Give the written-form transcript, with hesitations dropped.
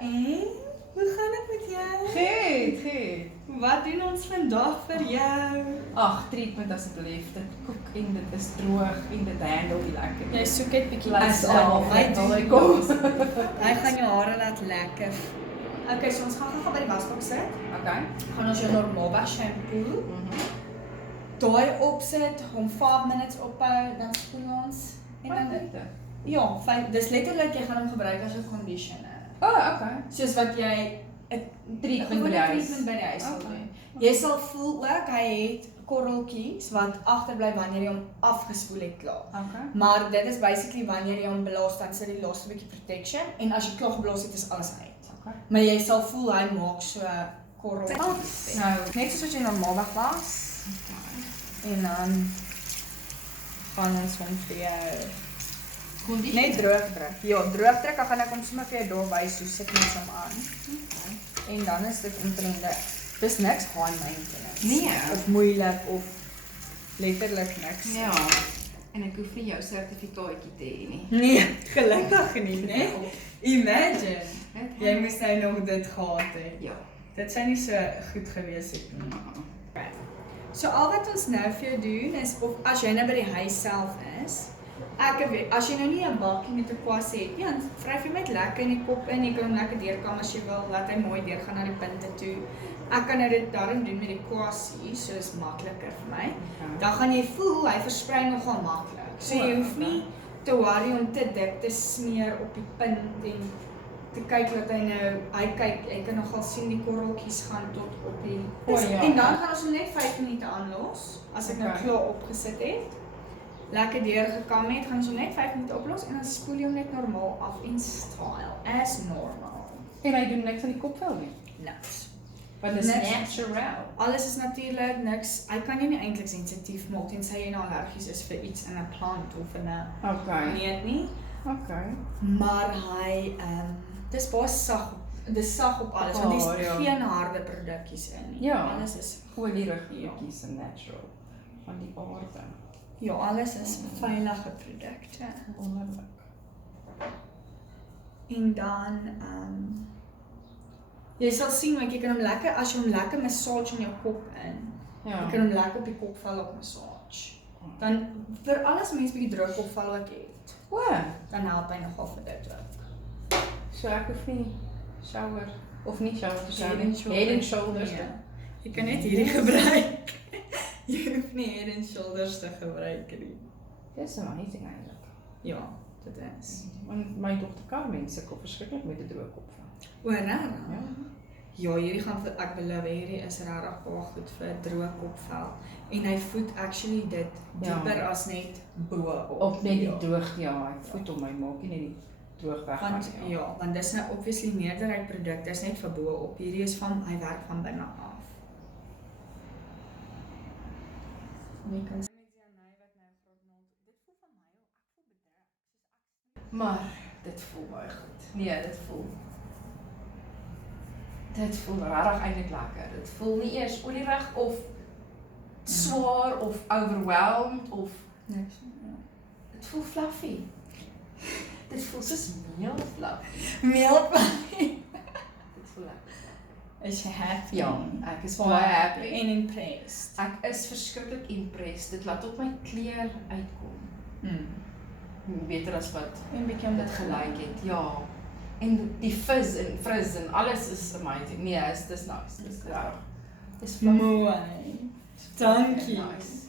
En, hoe gaan het met jou? Goed. Wat doen ons vandag vir jou? Ag, treatment asseblief. Dit koek en dit is droog en dit handle die lekker. Jy soek net bietjie Lys aan. al, Hy doen hy kom. Hy gaan jou hare laat lekker. Okay, so ons gaan by die wasbak sit. Okay. Gaan ons jou normaalweg shampoo. Daai opsit, hom 5 minutes ophou, dan spoel ons. En dan ja, dis letterlik jy gaan hom gebruik as 'n conditioner. Okay. Soos wat jy 'n Treatment by die huis sal doen. Jy sal voel ook hy het korreltjies wat agterbly wanneer jy hom afgespoel het klaar. Okay. Maar dit is basically wanneer jy hom blaas, dan sit die laaste bietjie protection en as jy klaar geblaas het is alles uit. Okay. Maar jy sal voel hy maak so korreltjies. Nou, net soos wat jy normaalweg was. En dan gaan ons hom vir jou net droog druk. Ja, droog druk, dan gaan ek hom sommer vir jou daar wys hoe sit mens hom aan. Okay. En dan is dit omtrent dis niks high maintenance. Nee. Of moeilik of letterlik niks. Ja. En ek hoef nie jou sertifikaatjie te hê nie. Nee, gelukkig nie, né? Imagine. Jy moes nou nog dit gehad het. Ja. Dit sou nie so goed gewees het nie. So al wat ons nou vir jou doen is, of as jy nou by die huis self is, as jy nou nie 'n bakkie met 'n kwassie het, ja, dan vryf jy met lekker in die kop in, jy kan hom lekker deurkam as jy wil, laat hy mooi deurgaan na die punte toe. Ek kan nou dit daarom doen met die kwassie, so is makliker vir my. Dan gaan jy voel, hy versprei nogal maklik. So jy hoef nie te worry om te dik te smeer op die punt en te kyk dat hy kan nogal sien die korreltjies gaan tot op die en dan gaan ons hom net 5 minute aanlos, as ek nou klaar opgesit het, lekker deurgekam het, gaan ons hom net 5 minute oplos en dan spoel jy hom net normaal af in style, as normal. En hy doen niks aan die kopvel nie? Niks. Want dit is natural. Alles is natuurlijk, niks, hy kan jy nie eintlik sensitief maak, tensy jy nou allergies is vir iets in 'n plant of in 'n neet nie. Okay. Maar hy, dis baie sag, dis sag op alles, want daar is geen harde produkkies in nie. Ja, alles is olieriggetjies en natural van die aarde. Ja, alles is veilige produkte. Wonderlik. En dan, jy sal sien, want jy kan hom lekker, as jy hom lekker massage in jou kop in, jy kan hom lekker op die kopvel op massage. Dan, vir alles mense bietjie droog kopvel ook het, dan help hy nogal vir dit ook. So ek hoef nie shower, of nie shower te shower, head and shoulders. Jy kan net hierdie gebruik. Jy hoef nie head and shoulders te gebruik nie. Dis amazing eintlik. Ja, dit is. Want my dogter Carmen sukkel verskriklik met 'n droë kopvel. O, regtig? Ja, hierdie gaan vir, ek beloof, hierdie is regtig baie goed vir 'n droë kopvel. En hy voed actually dit dieper as net bo-op. Of net die droog, hy voed hom, hy maak nie net die droog weg. Want dis nou obviously meerderheid produkte is net vir bo-op. Hierdie is van, hy werk van binne af. Nie kan maar dit voel baie goed. Nee, dit voel regtig eintlik lekker. Dit voel nie eers olierig of swaar of overwhelmed of niks. Dit voel fluffy. Dit voel soos meel fluffy. Meel fluffy. Dit voel lekker. Is jy happy? Ja, ek is baie happy. En impressed. Ek is verskriklik impressed. Dit laat op my kleur uitkom. Beter as wat dit gelyk het. Ja. En die frizz en alles is amazing. Nee, dis nice. Dis reg. Dis mooi. Dankie. Nice.